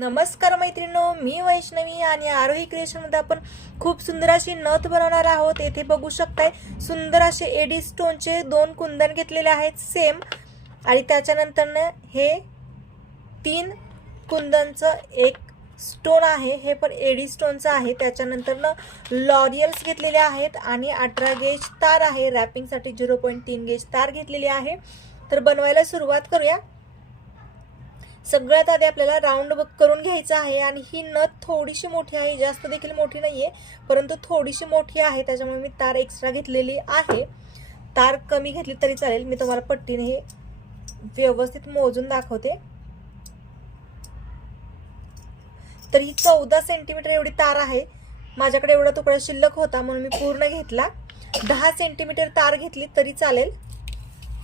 नमस्कार मैत्रिणींनो, मी वैष्णवी आणि आरोही क्रिएशन मध्ये आपण खूप सुंदर अशी नथ बनवणार आहोत। येथे बघू शकताय सुंदर असे एडी स्टोनचे 2 कुंदन घेतलेले आहेत सेम, आणि त्याच्यानंतर हे 3 कुंदनचं एक स्टोन आहे, हे पण एडी स्टोनचं आहे। त्याच्यानंतर लॉरियल्स घेतलेले आहेत आणि 18 गेज तार आहे, रॅपिंग साठी 0.3 गेज तार घेतलेली आहे। तर बनवायला सुरुवात करूया। सगळ्यात आधी आपल्याला राऊंड करून घ्यायचा आहे आणि ही नथ थोडीशी मोठी आहे, जास्त देखील मोठी नाहीये, परंतु थोडीशी मोठी आहे, त्याच्यामुळे मी तार एक्स्ट्रा घेतलेली आहे। तार कमी घेतली तरी चालेल, मी तुम्हाला पट्टीने हे व्यवस्थित मोजून दाखवते। तर ही 14 सेंटीमीटर एवढी तार आहे, माझ्याकडे एवढा तुकडा शिल्लक होता म्हणून मी पूर्ण घेतला। 10 सेंटीमीटर तार घेतली तरी चालेल।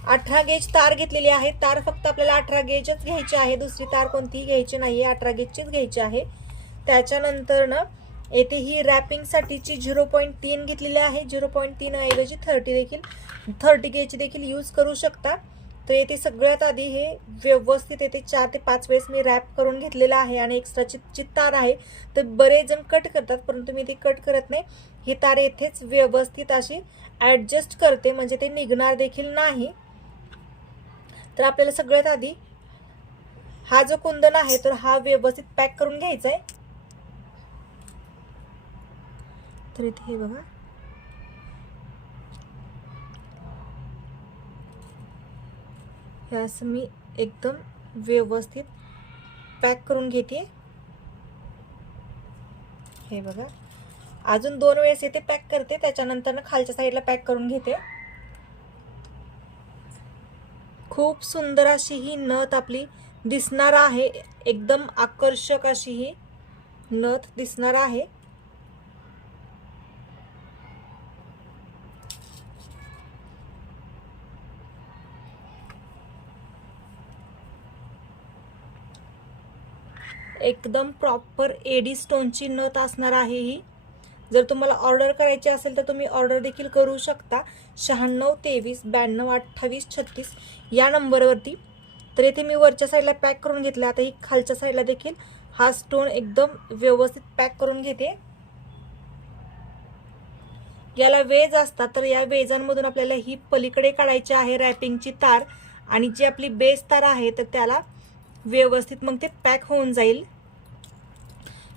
18 गेज तार घेतलेली आहे। तार फक्त आपल्याला 18 गेजच घ्यायची आहे, दुसरी तार कोणतीही घ्यायची नाहीये, 18 गेजचीच घ्यायची आहे। त्याच्यानंतर येथे ही रॅपिंग साठीची 0.3 घेतलेली आहे, 0.3 ऐवजी 30 गेज देखील यूज करू शकता। तर येथे सगळ्यात आधी हे व्यवस्थित येथे 4 ते 5 वेळेस मी रॅप करून घेतलेला आहे। आणि एक्स्ट्राची जी तार आहे तर बरेच जण कट करतात, परंतु मी ती कट करत नाही, ही तार येथेच व्यवस्थित अशी ऍडजस्ट करते, म्हणजे ते निघणार देखील नाही। तर आपल्याला सगळ्यात आधी हा जो कुंदन आहे तर हा व्यवस्थित पॅक करून घ्यायचा आहे। तर इथे हे बघा, हे असं मी एकदम व्यवस्थित पॅक करून घेते। हे बघा, अजून 2 वेळेस येथे पॅक करते, त्याच्यानंतर खालच्या साईडला पॅक करून घेते। खूप सुंदर अशी ही नथ आपली दिसणार आहे, एकदम आकर्षक अशी ही नथ दिसणार आहे। एकदम प्रॉपर एडी स्टोनची नथ असणार आहे ही। जर तुम्हाला ऑर्डर करायची असेल तर तुम्ही ऑर्डर देखील करू शकता 96 23 92 28 36 या नंबरवरती। तर इथे मी वरच्या साईडला पॅक करून घेतला, आता ही खालच्या साईडला देखील हा स्टोन एकदम व्यवस्थित पॅक करून घेते। याला वेज असतात, तर या वेजांमधून आपल्याला ही पलीकडे काढायची आहे रॅपिंगची तार, आणि जी आपली बेस तार आहे तर त्याला व्यवस्थित मग ते पॅक होऊन जाईल।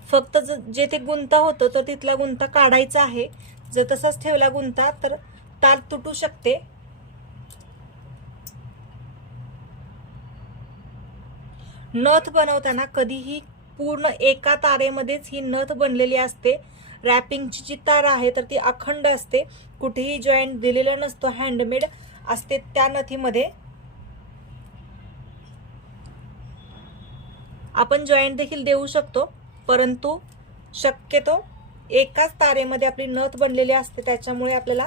फक्त जे ते गुंता होतं तर तिथला गुंता काढायचा आहे, जर तसाच ठेवला गुंता तर तार तुटू शकते। नथ बनवताना कधीही पूर्ण एका तारेमध्येच ही नथ बनलेली असते। रॅपिंगची जी तार आहे तर ती अखंड असते, कुठेही जॉईंट दिलेला नसतो, हँडमेड असते त्या नथीमध्ये। आपण जॉईंट देखील देऊ शकतो, परंतु शक्यतो एकाच तारेमध्ये आपली नथ बनलेली असते, त्याच्यामुळे आपल्याला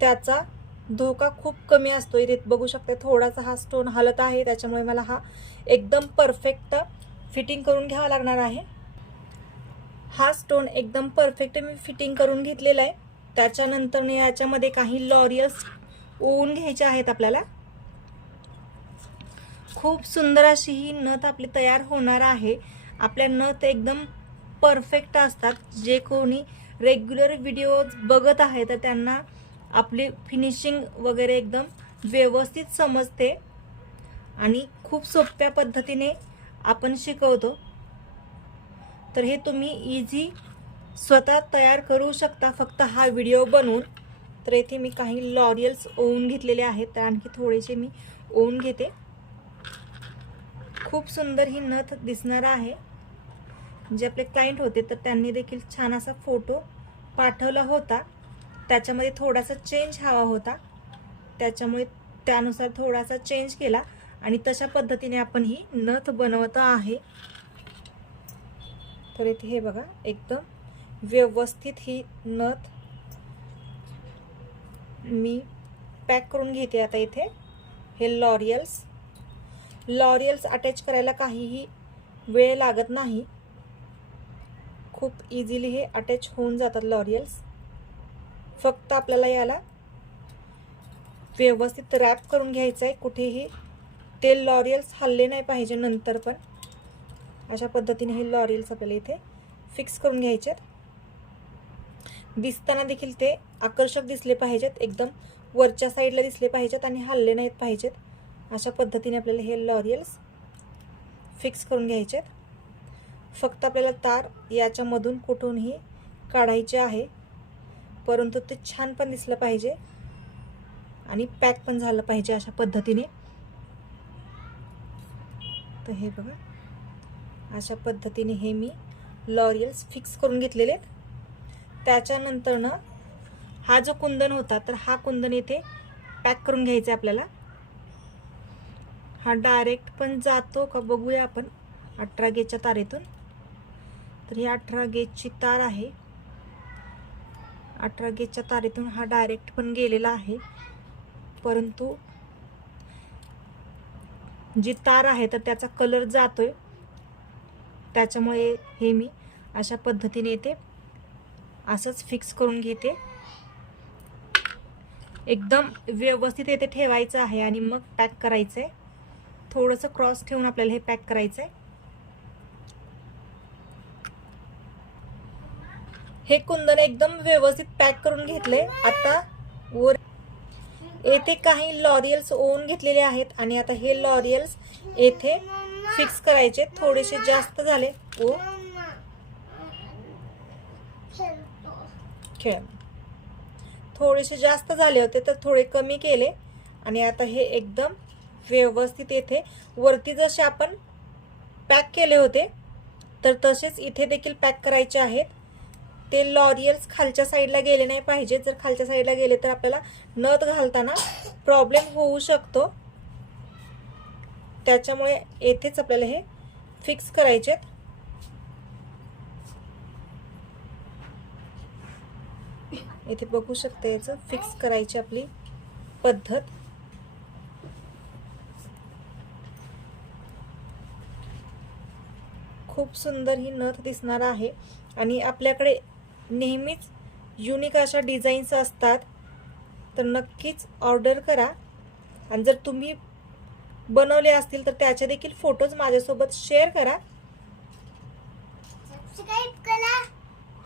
त्याचा धोका खूप कमी असतो। इथे बघू शकता थोडासा हा स्टोन हलत आहे, त्याच्यामुळे मला हा एकदम परफेक्ट फिटिंग करून घ्यावा लागणार आहे। हा स्टोन एकदम परफेक्ट मी फिटिंग करून घेतलेला आहे। त्याच्यानंतर याच्यामध्ये काही लॉरियल्स ओवून घ्यायचे आहेत आपल्याला। खूप सुंदर अशी ही नथ आपली तयार होणार आहे। आपल्या नथ एकदम परफेक्ट असतात, जे कोणी रेग्युलर व्हिडिओज बघत आहे तर त्यांना आपली फिनिशिंग वगैरे एकदम व्यवस्थित समजते आणि खूप सोप्या पद्धतीने आपण शिकवतो। तर हे तुम्ही इझी स्वतः तयार करू शकता, फक्त हा व्हिडिओ बनवून। तर इथे मी काही लॉरियल्स ओवून घेतलेले आहेत, तर आणखी थोडेसे मी ओवून घेते। खूप सुंदर ही नथ दिसणार आहे। जे आपले क्लायंट होते तर त्यांनी देखील छान असा फोटो पाठवला होता, त्याच्यामध्ये थोडासा चेंज हवा होता, त्याच्यामुळे त्यानुसार थोडासा चेंज केला आणि तशा पद्धतीने आपण ही नथ बनवत आहे। तर इथे हे बघा, एकदम व्यवस्थित ही नथ मी पॅक करून घेते। आता इथे हे लॉरियल्स अटॅच करायला काहीही वेळ लागत नाही, खूप इझिली हे अटॅच होऊन जातात लॉरियल्स। फक्त आपल्याला याला व्यवस्थित रॅप करून घ्यायचं आहे, कुठेही ते लॉरियल्स हल्ले नाही पाहिजे नंतर पण। अशा पद्धतीने हे लॉरियल्स आपल्याला इथे फिक्स करून घ्यायचे आहेत. दिसताना देखील ते आकर्षक दिसले पाहिजेत, एकदम वरच्या साईडला दिसले पाहिजेत आणि हलले नाहीत पाहिजेत. अशा पद्धतीने आपल्याला हे लॉरियल्स फिक्स करून घ्यायचे आहेत. फक्त आपल्याला तार याच्यामधून कुठूनही काढायचे आहे, परंतु ते छान पण दिसलं पाहिजे आणि पॅक पण झालं पाहिजे अशा पद्धतीने. तर हे बघा, अशा पद्धतीने हे मी लॉरियल्स फिक्स करून घेतलेले आहेत. त्याच्यानंतर ना हा जो कुंदन होता, तर हा कुंदन इथे पॅक करून घ्यायचा आपल्याला. हा डायरेक्ट पण जातो का बघूया आपण 18 गेजच्या तारेतून. तर ही 18 गेजची तार आहे. 18 गेजच्या तारेतून हा डायरेक्ट पण गेलेला आहे, परंतु जी तार आहे तर त्याचा कलर जातोय. त्याच्यामुळे हे मी अशा पद्धतीने इथे असंच फिक्स करून घेते. एकदम व्यवस्थित इथे ठेवायचं आहे आणि मग पॅक करायचं आहे. थोडंसं क्रॉस ठेवून आपल्याला हे पॅक करायचं आहे. हे कुंदन एकदम व्यवस्थित पॅक करून घेतले. आता वर येथे काही लॉरियल्स ओवून घेतलेले आहेत आणि आता हे लॉरियल्स येथे फिक्स करायचे. थोडेसे जास्त झाले ओ खेळ, थोडेसे जास्त झाले होते तर थोडे कमी केले आणि आता हे एकदम व्यवस्थित येथे वरती जसे आपण पॅक केले होते तर तसेच इथे देखील पॅक करायचे आहेत. ते लॉरियल्स खालच्या साईडला गेले नाही पाहिजे. जर खालच्या साईडला गेले तर आपल्याला नथ घालताना प्रॉब्लेम होऊ शकतो. त्याच्यामुळे येथेच आपल्याला हे फिक्स करायचे. इथे बघू शकता याचं फिक्स करायची आपली पद्धत. खूप सुंदर ही नथ दिसणार आहे आणि आपल्याकडे नेहमीच युनिक अशा डिझाईन्स असतात, तर नक्कीच ऑर्डर करा. आणि जर तुम्ही बनवले असतील तर त्याचे देखील फोटोज माझ्यासोबत शेअर करा. सबस्क्राइब करा.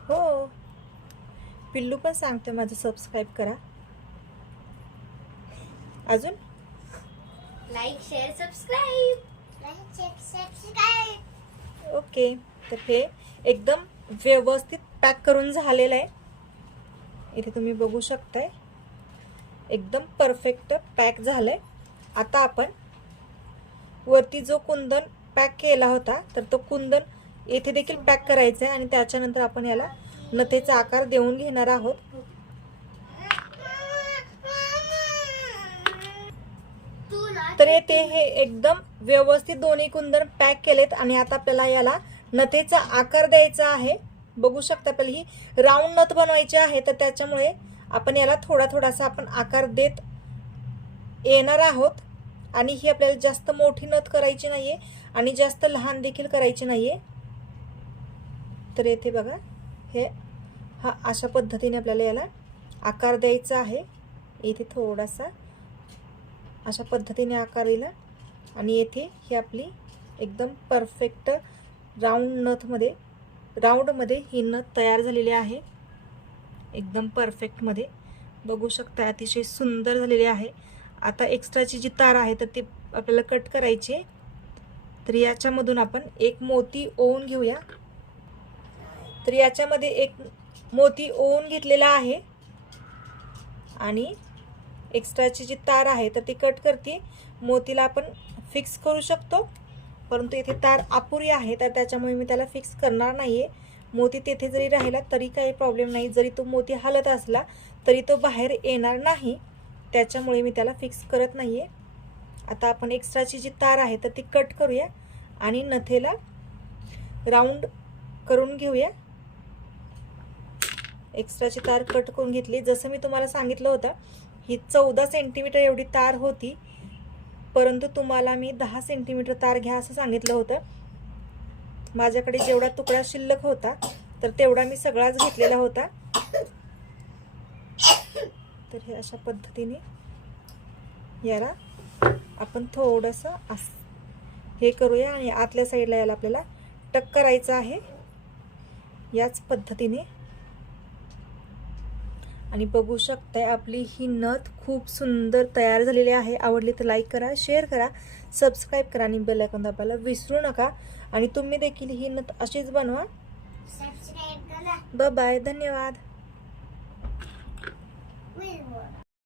हो, पिल्लू पण सांगते माझं सबस्क्राइब करा. अजून like share subscribe. Like share subscribe. Okay. तर हे एकदम व्यवस्थित पॅक करून झालेलं आहे. इथे तुम्ही बघू शकताय एकदम परफेक्ट पॅक झालंय. आता आपण वरती जो कुंदन पॅक केला होता तर तो कुंदन येथे देखील पॅक करायचा आहे आणि त्याच्यानंतर आपण याला नथेचा आकार देऊन घेणार आहोत. तर येथे हे एकदम व्यवस्थित दोन्ही कुंदन पॅक केलेत आणि आता आपल्याला याला नथेचा आकार द्यायचा आहे. बघू शकता आपल्याला ही राऊंड नथ बनवायची आहे, तर त्याच्यामुळे आपण याला थोडा थोडासा आपण आकार देत येणार आहोत. आणि ही आपल्याला जास्त मोठी नथ करायची नाहीये आणि जास्त लहान देखील करायची नाहीये. तर येथे बघा हे अशा पद्धतीने आपल्याला याला आकार द्यायचा आहे. इथे थोडासा अशा पद्धतीने आकार दिला आणि येथे ही आपली एकदम परफेक्ट राऊंडमध्ये ही नथ तयार झालेली आहे. एकदम परफेक्टमध्ये बघू शकता अतिशय सुंदर झालेली आहे. आता एक्स्ट्राची जी तार आहे तर ती आपल्याला कट करायची आहे. तर याच्यामधून आपण एक मोती ओवून घेऊया. तर याच्यामध्ये एक मोती ओवून घेतलेला आहे आणि एक्स्ट्राची जी तार आहे तर ती कट करते. मोतीला आपण फिक्स करू शकतो, परंतु इथे तार अपुरी आहे तर त्याच्यामुळे मी त्याला फिक्स करणार नाहीये. मोती तेथे जरी राहिला तरी काही प्रॉब्लेम नाही. जरी तो मोती हलत असला तरी तो बाहेर येणार नाही, त्याच्यामुळे मी त्याला फिक्स करत नाहीये. आता आपण एक्स्ट्राची जी तार आहे तर ती कट करूया आणि नथेला राऊंड करून घेऊया. एक्स्ट्राची तार कट करून घेतली. जसं मी तुम्हाला सांगितलं होतं ही 14 सेंटीमीटर एवढी तार होती, परंतु तुम्हाला मी 10 सेंटीमीटर तार घ्या असं सांगितलं होतं. माझ्याकडे जेवढा तुकडा शिल्लक होता तर तेवढा मी सगळाच घेतलेला होता. तर हे अशा पद्धतीने याला आपण थोडंसं हे करूया आणि आतल्या साईडला याला आपल्याला टक करायचं आहे याच पद्धतीने. आणि बघू शकताय आपली ही नथ खूप सुंदर तयार झालेली आहे. आवडली तर लाईक करा, शेअर करा, सबस्क्राईब करा आणि बेल आयकॉन दाबायला विसरू नका. आणि तुम्ही देखील ही नथ अशीच बनवा. सबस्क्राईब करा. बाय बाय, धन्यवाद. विल